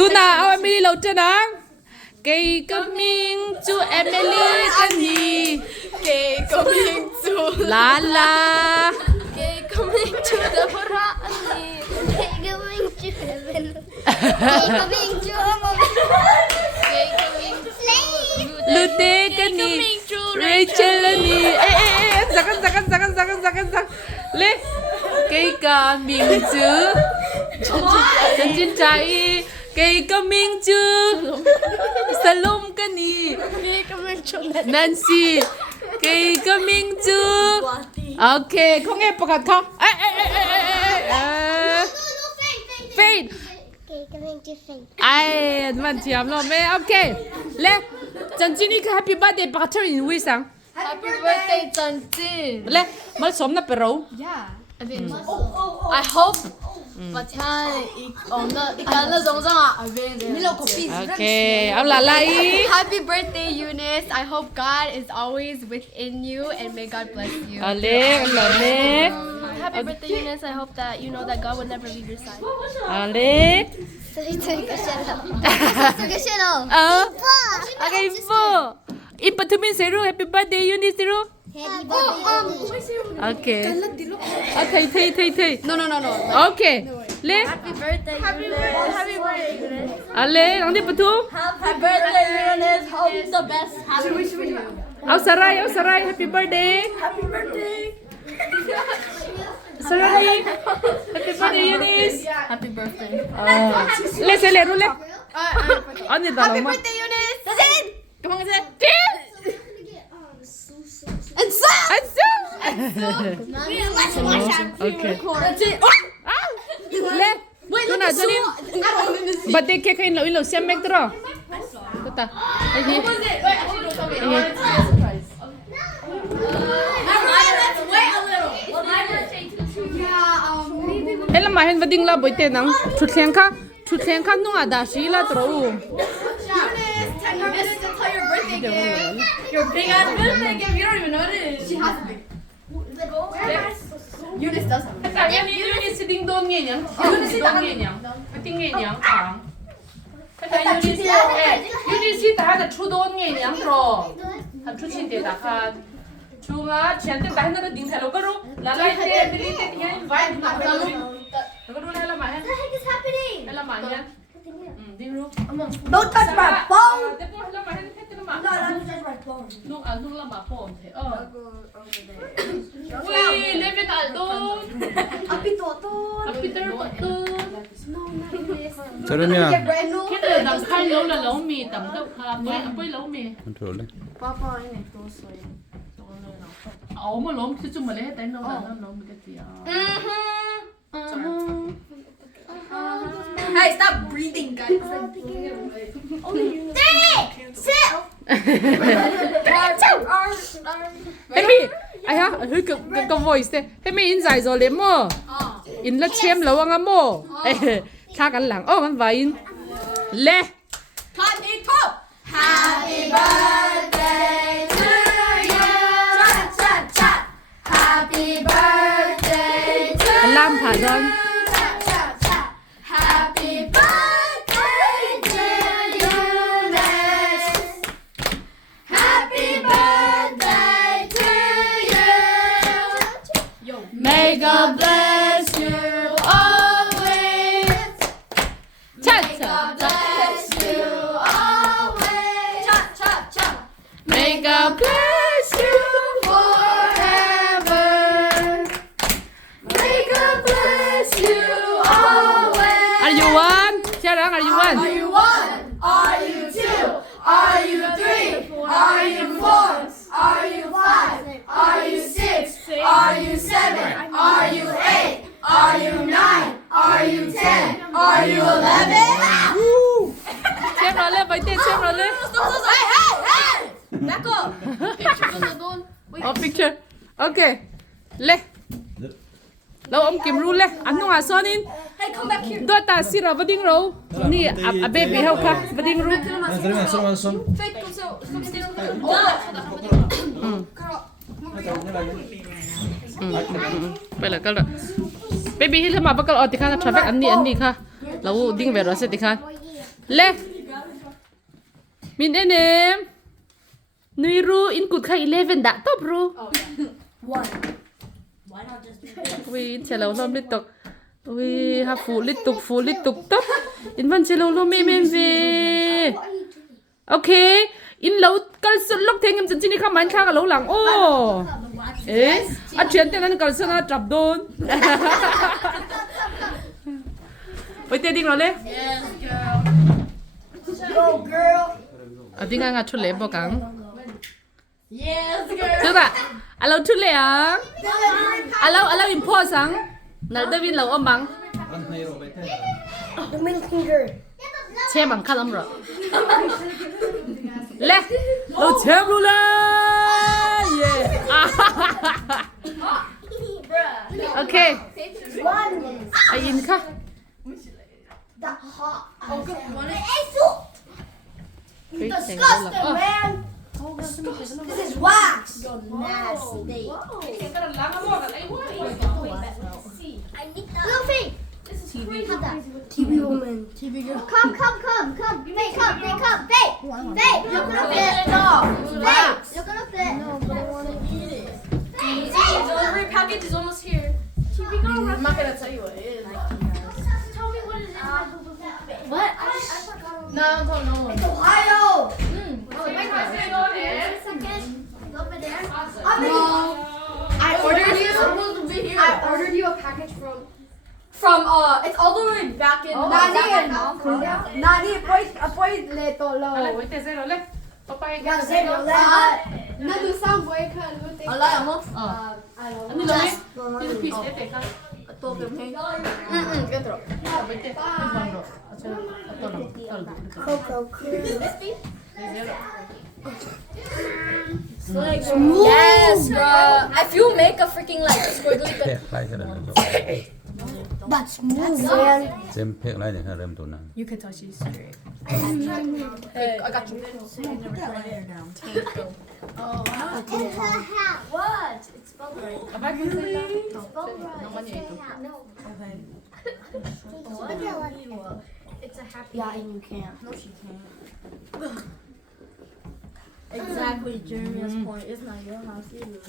tu nào Emily lâu chưa nắng cây cơ minh chú Emily cái gì cây cơ minh chú la la cây cơ minh chú đã bỏ ra anh cây cơ minh chú cây cơ minh chú cây cơ minh Lute cái gì Rachel cái gì ê 잠깐 ले cây cơ minh chú Chanchinthai cây cơ minh chú Salom cái gì cây cơ minh chú Nancy cây cơ minh chú ok không nghe bọc không Faith cây cơ minh chú Faith aiมันเทียมแล้วแม่โอเคและจันจินี่คือ Happy Birthday ปากเธออินวิสัง Happy birthday จันจิน และมันสมนับไปรู้ Yeah I think I hope ประเทศอีกการเลือกสงสัยไม่รู้ copy โอเคเอาละไร Happy birthday Eunice I hope God is always within you and may God bless you เอาเล็กเอาเล็ก Happy birthday Eunice I hope that you know that God will never leave your side เอาเล็กเออโอเคฟูอีปัทมินเซรู Happy Birthday ยูนิเซรูโอเคโอเคเท No โอเคเล็ก Happy birthday Eunice เอาเล็กอันนี้ปะทู Happy birthday Eunice hope the best happens for you เอาสไลด์ Happy Birthday Happy birthday สไลด์ Happy Birthday ยูนิส Happy birthday เล็กเสร็จรู้เล็กอันนี้ตลอด Happy มั้ย birthday Eunice จันกำลังจะ จิ๊บ And so อันซู let's watch out โอเคเล็กตัวไหนตัวนี้บัดเด็กแค่เราอีเราเสียมแม็กตัวตัวตาไอ้ที่เฮ้ยละมาเห็นว่าดิ้งละบ่อยเต้นังชุดแข่งข้านุ่งอาดาชีละตัว Your big ass birthday gift, you don't even know what it is. She has a big. Eunice does have a big. แต่ยังนี่ยูนิสดิ้งโดนเงี้ยยังยูนิสโดนเงี้ยยังไม่ดิ้งเงี้ยยังถังแต่ยูนิสแต่ถ้าชุดโดนเงี้ยยังรอทำชุดชิ้นเดียวแต่ค่ะชุดอ่ะเช่นแต่แต่นั่นก็ดิ้งแถวก็รู้แล้วไล่เตะไปเตะยังไว้หนักก็รู้แล้วก็รู้แล้วละมาเนี่ย What the heck is happening? แล้วละมาเนี่ยดิ้งรู้ Don't touch my phone. เดี๋ยวพวกละมาเนี่ยเดี๋ยวละมา No, don't touch my phone. นุ่งละมาโป่งเถอะอุ้ยเลวินอัลโดน Apito. อัพพีเตอร์ปัตเตอร์ No, not Eunice. 저러면 Brand new. แค่เดินดังไข่แล้วละแล้วมีต่ำเท่าครับไม่แล้วมี 컨트롤래? Papa, I need to say. เอามาล้มคือจุ่มมาเลยแต่น้องนั่นล้มมันก็เสีย Hey, stop breathing, guys. Dang it! Sit! เฮ้ยมีไอ้ฮะเฮ้ยกับ voice เฮ้ยมีอินใจโซเลมอ่ะอินละเชมแล้วว่างั้นมั้งเอ้ท่ากันหลังอ๋อมันไว้อินเล่ Happy birthday to you. Cha. Happy birthday to ลามผ่าดอน Cha. Happy birthday to Eunice. Happy birthday to you. May God bless you always. ชัด May God bless you always. Cha. May God bless you Forever. May God bless you always. Are you one เชื่อรัง Are you one Are you one? Are you two? Are you three? Are you four? Are you five? Are you six? Are you seven? Are you eight? Are you nine? Are you 10? Are you 11? เชื่อเราเลยไปเต้เชื่อเราเลย Hey! Back up! Oh, picture. Okay. Le. Lâu ông kiếm ru le. Anh nung à son in. Hey, come back here. Đôi ta xí ra vật đinh râu. Ni à baby heo khá vật đinh ru. 그러면 서로만 손. Faith, come sit. Vậy là cái là baby hít mà bắt cái ở thì khá traffic anh đi khá. Lâu đinh về rồi sẽ thì khá. Le. Min enem. Nuiru in good ka 11 da top ru. One. Why not just We chelo lom lit tok. We ha fu lit tuk top. In van chelo lom me ve. Okay. In lo kal sun lok thengem chin chini kha man kha ka lo lang o. A chen te nan kal sun a trap don. Oi te ding lo le. Yes, girl. Go, girl. A ding nga thu le bo kang. Yes, girl. Chứ ta. A lo thu le ang. A lo in po sang. Nal da win lo om bang. The middle finger. Che bằng kha lam ro. Le. Lo che lu la. Yeah. Okay. One. A in kha. The hot. Disgusting, man. This is wax. You're nasty. Luffy. TV woman. TV girl. Come. Babe, come. Babe. You're gonna fit. No. Babe, you're gonna fit. No, but I want to eat it. Delivery package is almost here. I'm not gonna tell you what it is. Tell me what it is. What? I forgot. No, it's Ohio. I ordered you a package from it's all the way back in Nani, poi le to lo. Ala oi te zero le. Papai Ya ka sé, no le. na du sang boy ka lu te Ala mo. Ani lo me. This piece te ka. To ke me. ¿Qué otro? Oi te. Bang ro. Acha. To no. Coco. Yes, girl. If you make a freaking like squiggly เพกไล่ขนาดนั้น That's smooth, man. เจมเพกไล่เนี่ยเริ่มตัวนั้น You can touch it straight. I got you. What? It's spelled right. Papai ka sa ila. No kanya ito. It's a happy. Yeah, and you can't. No, she can't. Exactly, Jeremiah's point. It's not your house either.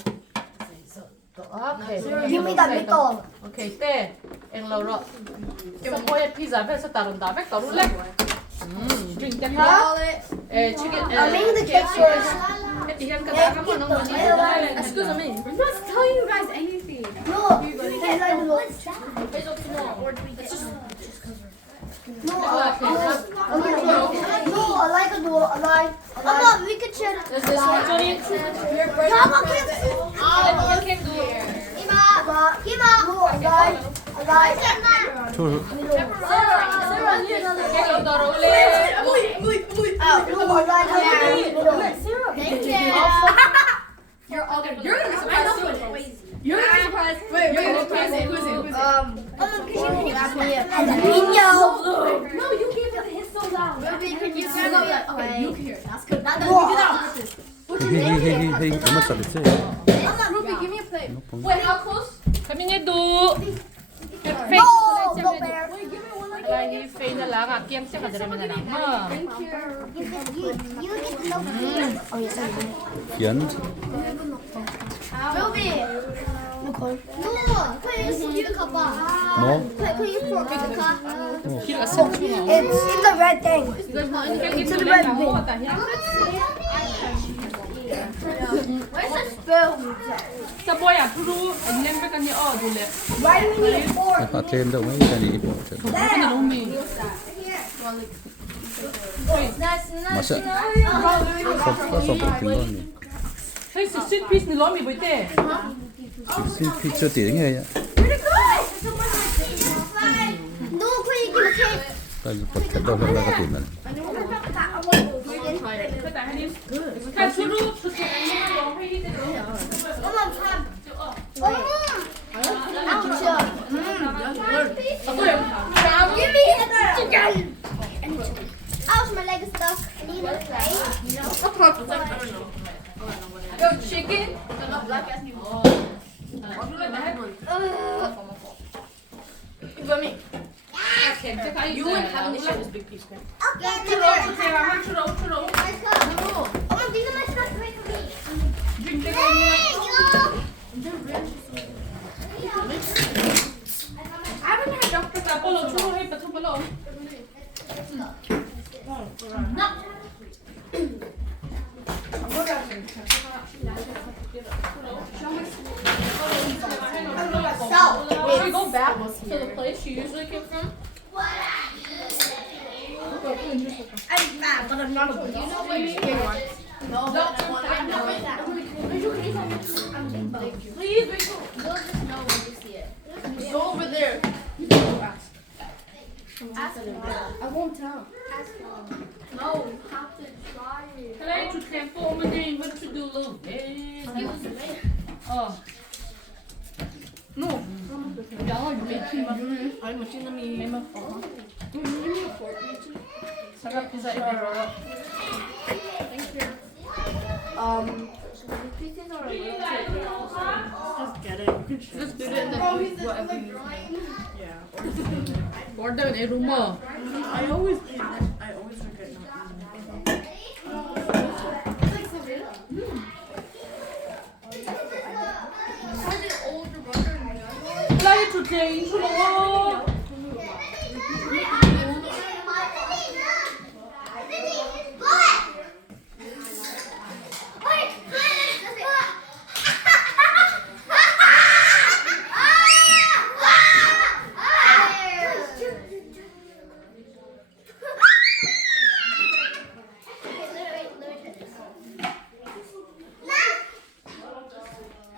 Okay. Give me that metal. Okay, te. Eng lo ro. Sa boy pizza ve sa tarun da ve taru le. Drink te ka. Chicken. I'm making the cake first. Tihan ka da ka mo nang mani. Excuse me. I'm not telling you guys anything. Look. Hey, like, look. It's just No, I like a door. I like. Mama, we could share it. Is this one, Johnny? Mama, can't. You can do it. Hima. No, I like. ช่วย Sarah, here's another one. Hello taro le. No, I like. Thank you. You're all gonna be surprised. You're gonna be surprised. Wait, who is it? Pino. No, you gave it his so loud. Ruby, can you stand up? Okay, you can hear it. That's good. That, Whoa. you did that on purpose. เฮ้ยมาสับเซ่ Ruby, give me a plate. Wait, how close? Kami nga du. Perfect. No, bear. Wait, give me one like Lagi fei na lang. Kiam siya kadara mo na lang. Ha. Thank you. You get to know. Oh, yes, I do. เขียน Ruby. No, put it in the cup. โม Put it for the cup. Kira sa chunga. It's in the red thing. It's the red thing. Where's the spoon? Sa boy ah, turu. Nem pa kanya oh dule. Why do we need a fork? พาเทนด้วยไม่ใช่นี่ผมจะ Kani lumi. มาสับก็สอบถึงตอนนี้ Hey, sa sweet piece ni lumi boy te. สิ้นพิกเซอร์ตียังไงอ่ะ No, put it in the cake. ก็กดกระโดดแล้วก็ติดมัน Ka turu. Mama, come. Give me the chicken. Ouch, my leg is stuck. I need a plate. Yo, chicken. For me. Okay. 괜찮아. You wouldn't have this shit as big piece. 우측으로 주세요. 한추로 우측으로. Mama, these are my stuff right for me. Drink the I haven't had Dr. 자, 볼로 주로 해. 버튼 볼로. Should we go back to the place you usually came from? I'm fat, but I'm not a big. You know where you are? No, I'm not with that. Please, we go. You'll just know when you see it. It's over there. I won't tell. No, you have to try it. Play to tempo. 어머니, what to do, love? No. Y'all are making my I'm machine me. 사각 피자 입으러. Pieces are just get it. Just put it in the whatever you Yeah. Order 내 루머. I always eat that. I always forget not eating. Play to tempo.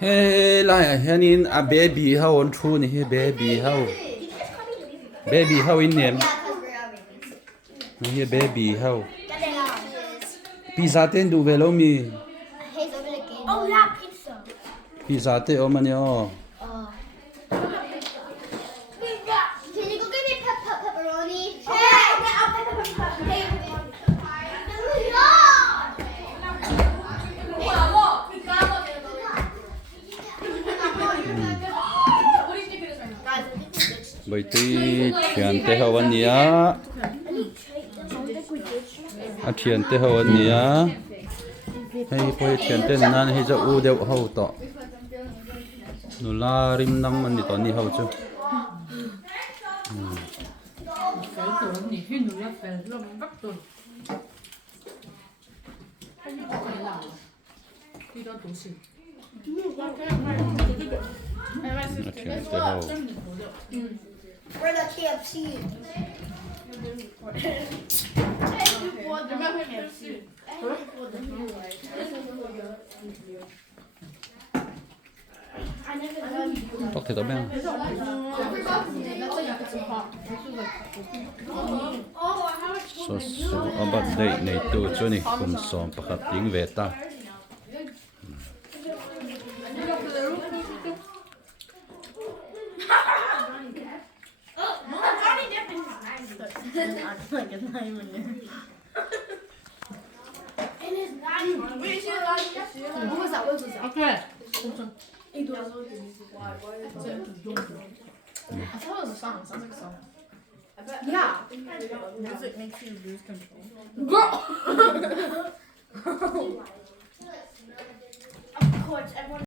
Hey, lại Hanin a baby how on true ni he baby how. Baby how in name. He baby how. Pizza ten du velo mi. Oh, yeah, pizza. Pizza te o man yo. Can you go get me pepperoni? Bởi tuy chuyện te hậu anh nhá. À chuyện te hậu anh nhá. Hay coi chuyện te nan hay cho u đều hậu to. Nụ la rim nang man đi to ni hậu chứ. Cái tổ nhỉ, khi nó là phải làm bắt tuần. Đi đó tổ sĩ. À chuyện te hậu. We're the KFC. Tóc thì tao bé. So about date này tu cho ni cùng som pakat tiếng về ta. Okay. I thought it was a song. It sounds like a song. Yeah. Music makes you lose control. Girl! Of course, everyone.